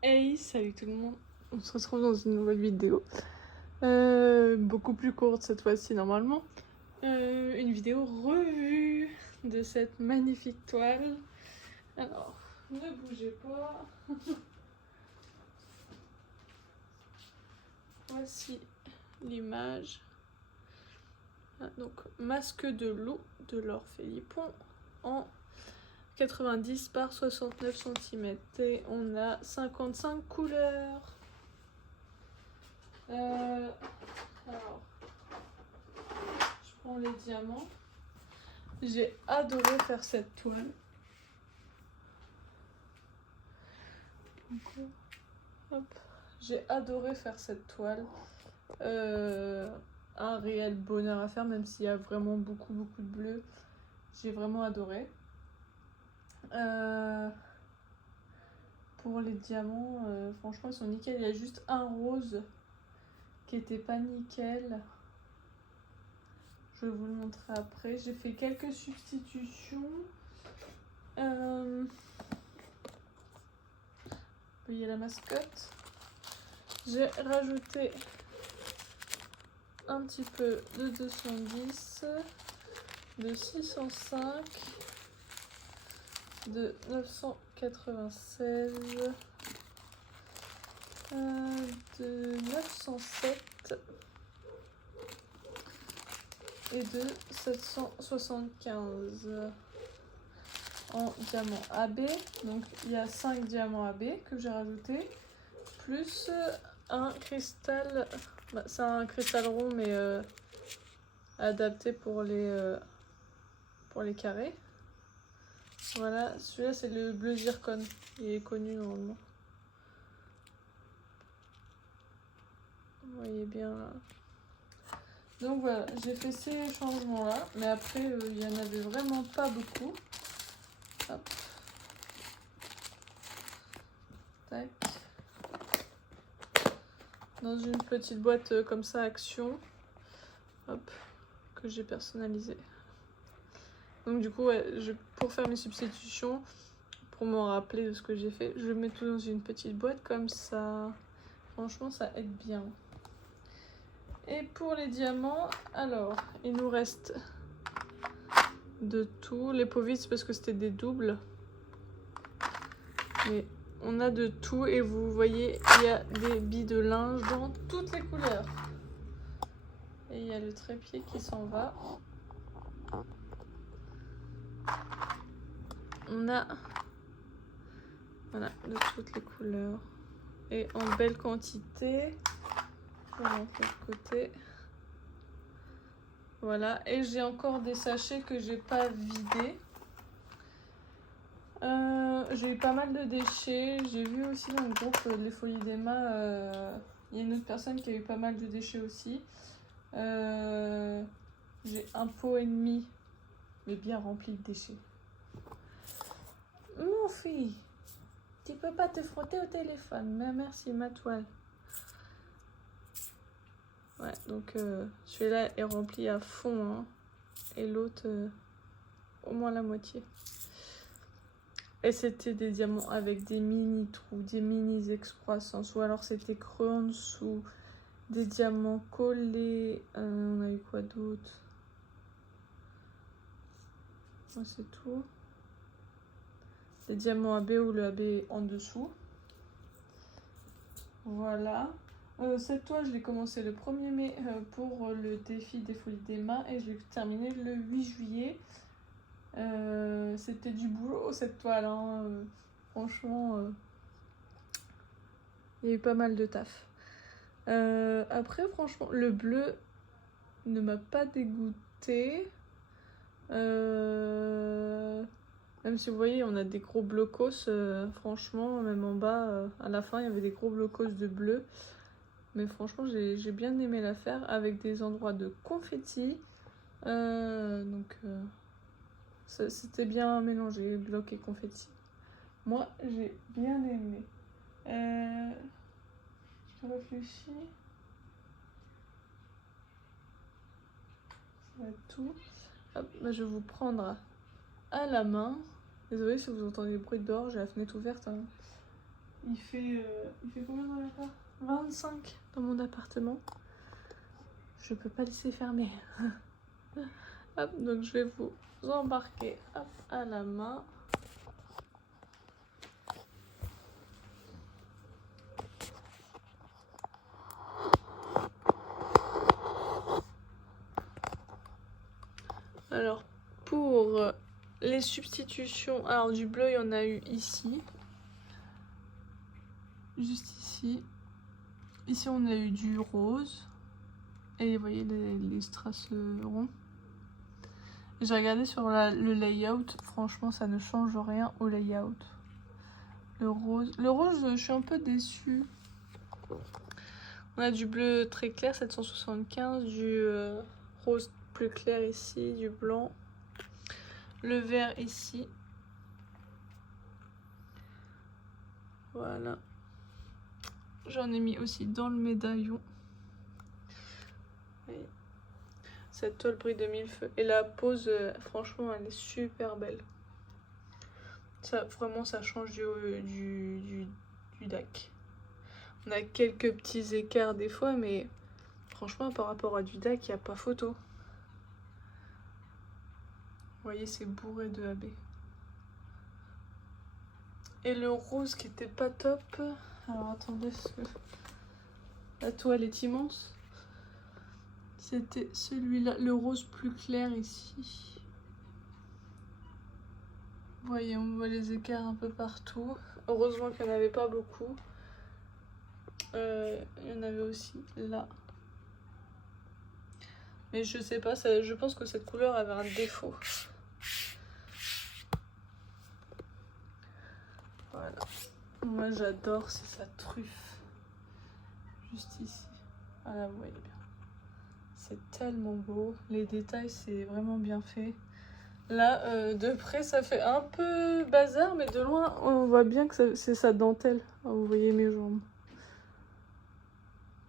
Hey, salut tout le monde, on se retrouve dans une nouvelle vidéo, beaucoup plus courte cette fois-ci normalement, une vidéo revue de cette magnifique toile. Alors, ne bougez pas, voici l'image. Ah, donc, masque de loup de Laure Philippon en 90 par 69 cm et on a 55 couleurs. Alors, je prends les diamants. J'ai adoré faire cette toile. Hop. J'ai adoré faire cette toile. Un réel bonheur à faire, même s'il y a vraiment beaucoup de bleu. J'ai vraiment adoré. Pour les diamants, franchement, ils sont nickel. Il y a juste un rose qui était pas nickel. Je vais vous le montrer après. J'ai fait quelques substitutions. Vous voyez la mascotte. J'ai rajouté un petit peu de 210, de 605, de 996, de 907 et de 775 en diamant AB. Donc il y a 5 diamants AB que j'ai rajouté, plus un cristal, c'est un cristal rond mais adapté pour les carrés. Voilà, celui-là c'est le bleu zircon, il est connu normalement. Vous voyez bien là. Donc voilà, j'ai fait ces changements là, mais après il n'y en avait vraiment pas beaucoup. Hop. Tac. Dans une petite boîte comme ça, Action. Hop, que j'ai personnalisé. Donc du coup, ouais, pour faire mes substitutions, pour me rappeler de ce que j'ai fait, je mets tout dans une petite boîte comme ça. Franchement, ça aide bien. Et pour les diamants, alors, il nous reste de tout. Les Povits, parce que c'était des doubles. Mais on a de tout et vous voyez, il y a des billes de linge dans toutes les couleurs. Et il y a le trépied qui s'en va. On a voilà, de toutes les couleurs et en belle quantité. Je vais montrer de côté. Voilà, et j'ai encore des sachets que j'ai pas vidés. J'ai eu pas mal de déchets. J'ai vu aussi dans le groupe Les Folies d'Emma, il y a une autre personne qui a eu pas mal de déchets aussi. J'ai un pot et demi, mais bien rempli de déchets. Mon fille, tu peux pas te frotter au téléphone, mais merci ma toile. Ouais, donc celui-là est rempli à fond, hein, et l'autre au moins la moitié. Et c'était des diamants avec des mini trous, des mini excroissances, ou alors c'était creux en dessous, des diamants collés. On a eu quoi d'autre? Ouais, c'est tout. Des diamants AB où le AB est en dessous. Voilà. Cette toile, je l'ai commencé le 1er mai pour le défi des Folies d'Emma et je l'ai terminé le 8 juillet. C'était du boulot cette toile, hein. Franchement, il y a eu pas mal de taf. Après, franchement, le bleu ne m'a pas dégoûté. Même si vous voyez, on a des gros blocos, franchement, même en bas, à la fin, il y avait des gros blocos de bleu. Mais franchement, j'ai bien aimé la faire avec des endroits de confetti. Donc, c'était bien mélangé, bloc et confetti. Moi, j'ai bien aimé. Je réfléchis. Ça va être tout. Hop, bah, je vais vous prendre à la main. Désolée si vous entendez des bruits dehors, j'ai la fenêtre ouverte, hein. Il fait combien dans l'appart? 25 dans mon appartement. Je peux pas laisser fermer. Hop, donc je vais vous embarquer hop, à la main. Alors, pour les substitutions, alors du bleu, il y en a eu ici. Juste ici. Ici, on a eu du rose. Et vous voyez les strass ronds. J'ai regardé sur le layout. Franchement, ça ne change rien au layout. Le rose, je suis un peu déçue. On a du bleu très clair, 775. Du rose plus clair ici. Du blanc. Le vert ici. Voilà. J'en ai mis aussi dans le médaillon. Oui. Cette toile brille de mille feux. Et la pose, franchement, elle est super belle. Ça, vraiment, ça change du DAC. On a quelques petits écarts des fois, mais franchement, par rapport à du DAC, il n'y a pas photo. Vous voyez, c'est bourré de AB. Et le rose qui était pas top. Alors attendez, parce que la toile est immense. C'était celui-là, le rose plus clair ici. Vous voyez, on voit les écarts un peu partout. Heureusement qu'il n'y en avait pas beaucoup. Il y en avait aussi là. Mais je sais pas, je pense que cette couleur avait un défaut. Voilà. Moi j'adore, c'est sa truffe. Juste ici. Voilà, vous voyez bien. C'est tellement beau. Les détails, c'est vraiment bien fait. Là, de près, ça fait un peu bazar, mais de loin, on voit bien que c'est sa dentelle. Oh, vous voyez mes jambes.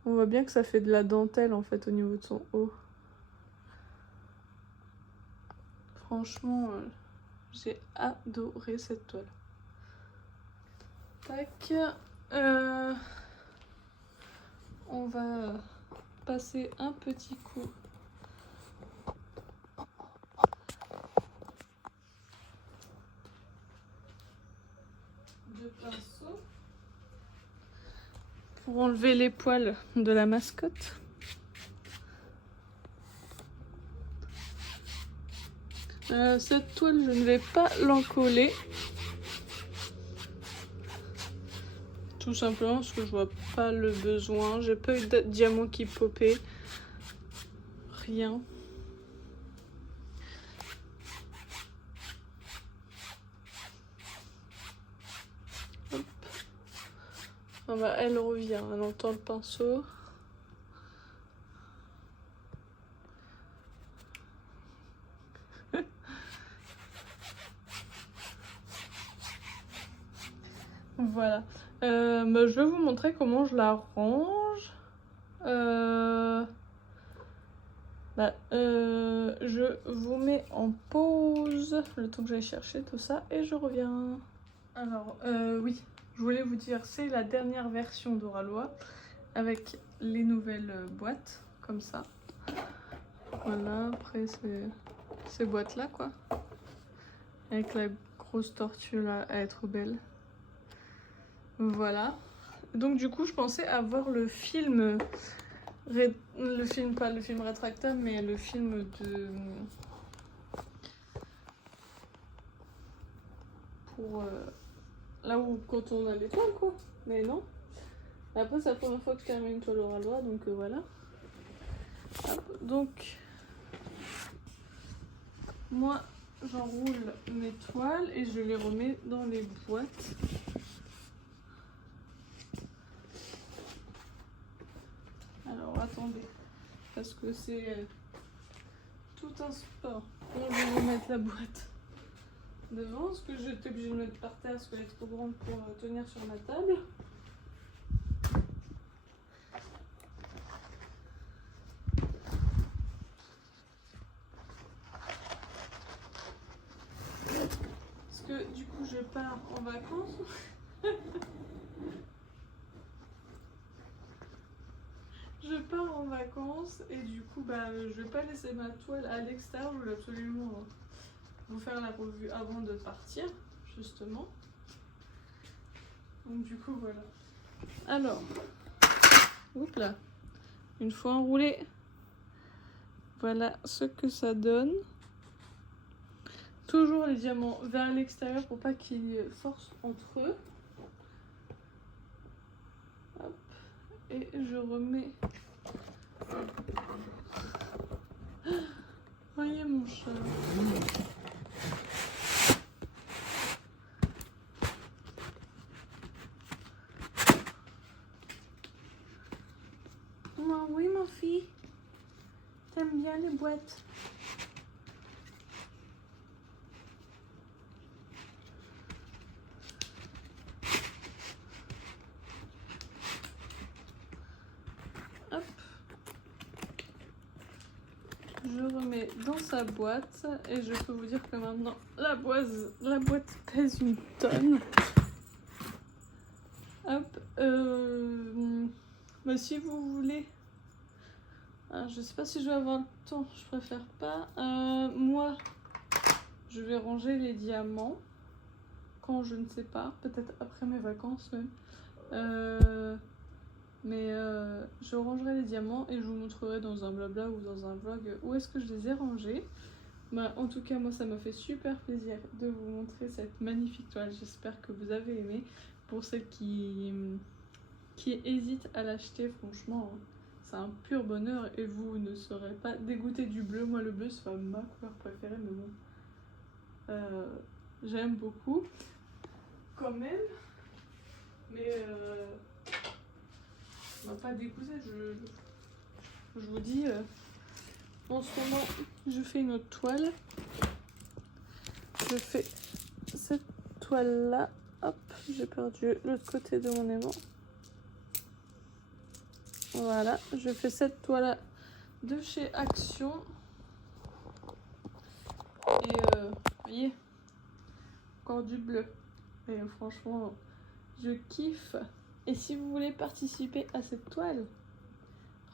On voit bien que ça fait de la dentelle, en fait, au niveau de son haut. Franchement, j'ai adoré cette toile. Tac. On va passer un petit coup de pinceau pour enlever les poils de la mascotte. Cette toile, je ne vais pas l'encoller. Tout simplement parce que je vois pas le besoin. J'ai pas eu de diamant qui popait. Rien. Hop. Ah bah, elle revient. Elle entend le pinceau. Voilà. Bah, je vais vous montrer comment je la range. Je vous mets en pause le temps que j'aille chercher tout ça et je reviens. Alors, oui, je voulais vous dire, c'est la dernière version d'Oralois avec les nouvelles boîtes, comme ça. Voilà, après ces boîtes-là, quoi. Avec la grosse tortue là, à être belle. Voilà. Donc du coup, je pensais avoir le film... pas le film rétractable, mais le film de... Pour... là où, quand on a l'étoile, quoi. Mais non. Après, c'est la première fois que je termine une toile Oralois, donc voilà. Hop, donc... Moi, j'enroule mes toiles et je les remets dans les boîtes. Alors, attendez. Parce que c'est tout un sport. Là, je vais remettre la boîte devant, parce que j'étais obligée de mettre par terre parce qu'elle est trop grande pour tenir sur ma table. Parce que du coup je pars en vacances. vacances et du coup je vais pas laisser ma toile à l'extérieur, je voulais absolument vous faire la revue avant de partir justement. Donc du coup voilà. Alors, oups là, une fois enroulé, voilà ce que ça donne. Toujours les diamants vers l'extérieur pour pas qu'il y ait force entre eux. Hop. Et je remets. Voyez mon chat. Oh, oui ma fille. T'aimes bien les boîtes? Hop. Je remets dans sa boîte et je peux vous dire que maintenant la boîte pèse une tonne. Hop. Si vous voulez, je sais pas si je vais avoir le temps, je préfère pas. Moi, je vais ranger les diamants quand je ne sais pas, peut-être après mes vacances même. Je rangerai les diamants et je vous montrerai dans un blabla ou dans un vlog où est-ce que je les ai rangés. En tout cas, moi ça m'a fait super plaisir de vous montrer cette magnifique toile. J'espère que vous avez aimé. Pour celles qui hésitent à l'acheter, franchement, c'est un pur bonheur et vous ne serez pas dégoûté du bleu. Moi le bleu c'est pas ma couleur préférée, mais bon, j'aime beaucoup quand même. Mais m'a pas dégoûté, je vous dis, en ce moment je fais une autre toile. Je fais cette toile là, hop, j'ai perdu l'autre côté de mon aimant. Voilà, je fais cette toile là de chez Action. Et vous voyez, encore du bleu. Et franchement, je kiffe. Et si vous voulez participer à cette toile,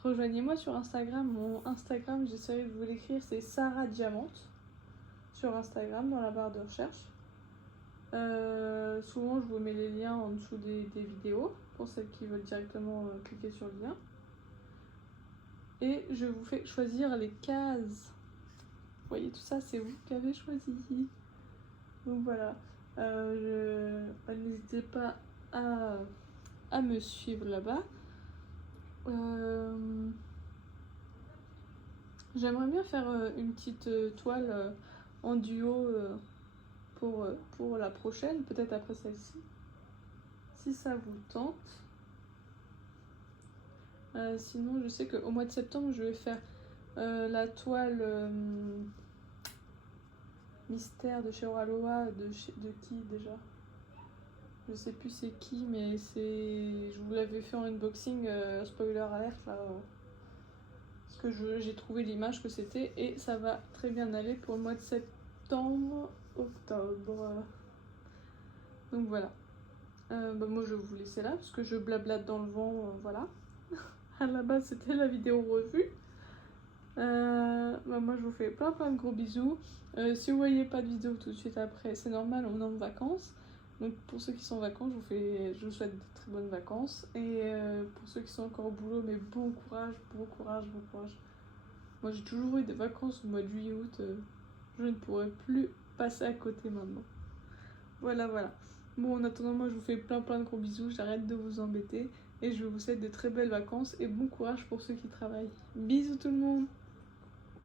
rejoignez-moi sur Instagram. Mon Instagram, j'essaierai de vous l'écrire, c'est Sarah Diamante. Sur Instagram, dans la barre de recherche. Souvent, je vous mets les liens en dessous des vidéos, pour celles qui veulent directement cliquer sur le lien. Et je vous fais choisir les cases. Vous voyez, tout ça, c'est vous qui avez choisi. Donc voilà. N'hésitez pas à me suivre là-bas. J'aimerais bien faire une petite toile en duo pour la prochaine, peut-être après celle-ci, si ça vous tente. Sinon, je sais qu'au mois de septembre, je vais faire la toile mystère de chez Oraloa, de qui déjà? Je sais plus c'est qui, mais je vous l'avais fait en unboxing, spoiler alert là. Parce que j'ai trouvé l'image que c'était et ça va très bien aller pour le mois de septembre, octobre. Donc voilà. Moi je vais vous laisser là parce que je blablate dans le vent, voilà. À la base c'était la vidéo revue. Moi je vous fais plein de gros bisous. Si vous voyez pas de vidéo tout de suite après, c'est normal, on est en vacances. Donc pour ceux qui sont en vacances, je vous souhaite de très bonnes vacances. Et pour ceux qui sont encore au boulot, mais bon courage, bon courage, bon courage. Moi j'ai toujours eu des vacances au mois de juillet-août. Je ne pourrais plus passer à côté maintenant. Voilà. Bon, en attendant, moi je vous fais plein de gros bisous. J'arrête de vous embêter. Et je vous souhaite de très belles vacances et bon courage pour ceux qui travaillent. Bisous tout le monde!